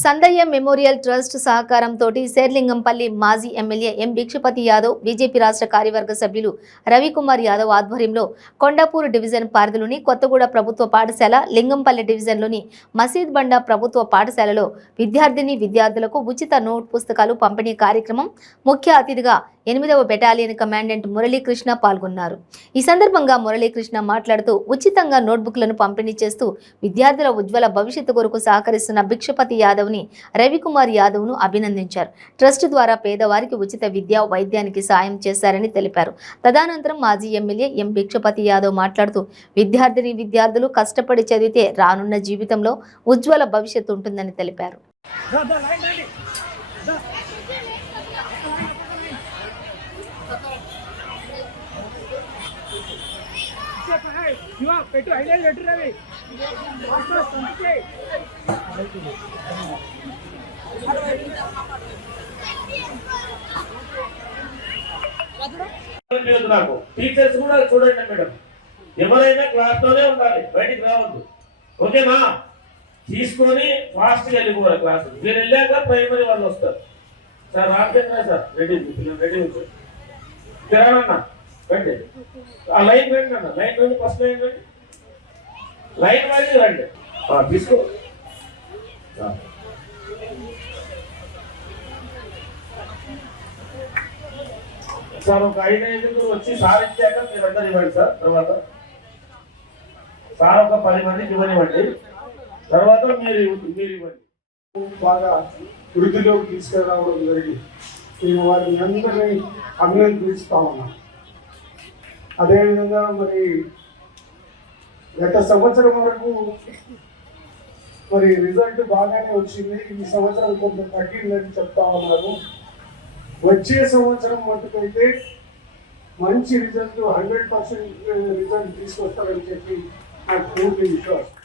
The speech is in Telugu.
సందయ్య మెమోరియల్ ట్రస్ట్ సహకారంతో శేర్లింగంపల్లి మాజీ ఎమ్మెల్యే ఎం భిక్షపతి యాదవ్, బీజేపీ రాష్ట్ర కార్యవర్గ సభ్యులు రవికుమార్ యాదవ్ ఆధ్వర్యంలో కొండాపూర్ డివిజన్ పరిధిలోని కొత్తగూడ ప్రభుత్వ పాఠశాల, లింగంపల్లి డివిజన్లోని మసీద్ బండ ప్రభుత్వ పాఠశాలలో విద్యార్థులకు ఉచిత నోట్ పుస్తకాలు పంపిణీ కార్యక్రమం ముఖ్య అతిథిగా 8వ బెటాలియన్ కమాండెంట్ మురళీకృష్ణ పాల్గొన్నారు. ఈ సందర్భంగా మురళీకృష్ణ మాట్లాడుతూ ఉచితంగా నోట్బుక్లను పంపిణీ చేస్తూ విద్యార్థుల ఉజ్వల భవిష్యత్తు కొరకు సహకరిస్తున్న భిక్షపతి యాదవ్ని, రవికుమార్ యాదవ్ను అభినందించారు. ట్రస్ట్ ద్వారా పేదవారికి ఉచిత విద్య, వైద్యానికి సాయం చేశారని తెలిపారు. తదనంతరం మాజీ ఎమ్మెల్యే ఎం భిక్షపతి యాదవ్ మాట్లాడుతూ విద్యార్థులు కష్టపడి చదివితే రానున్న జీవితంలో ఉజ్వల భవిష్యత్తు ఉంటుందని తెలిపారు. టీచర్స్ కూడా చూడండి మేడం, ఎవరైనా క్లాస్ లోనే ఉండాలి, బయటికి రావద్దు. ఓకేనా? తీసుకొని ఫాస్ట్ గా వెళ్ళిపోవాలి క్లాస్. మీరు వెళ్ళాక ప్రైమరీ వాళ్ళు వస్తారు. సార్ రాకేంద్ర సార్ రెడీ ఉంటారు. కిరాణన్నా రండి, ఆ లైన్ రండి అన్న, లైన్ రండి, ఫస్ట్ లైన్ రండి, లైన్ వైజ్ రండి. తీసుకో సార్. ఒక 5 వచ్చి సార్ ఇచ్చాక మీరు అందరు ఇవ్వండి సార్. తర్వాత సార్ ఒక 10 మందికి ఇవ్వనివ్వండి, తర్వాత మీరు ఇవ్వండి. బాగా వృద్ధిలోకి తీసుకురావడం జరిగింది. నేను వారిని అందరినీ అభినందిస్తా ఉన్నాను. అదేవిధంగా మరి గత సంవత్సరం వరకు మరి రిజల్ట్ బాగానే వచ్చింది. ఈ సంవత్సరం కొంత తగ్గిందని చెప్తా ఉన్నారు. వచ్చే సంవత్సరం మటుకైతే మంచి రిజల్ట్ 100% రిజల్ట్ తీసుకొస్తారని చెప్పి నాకు పూర్తి విశ్వాసం.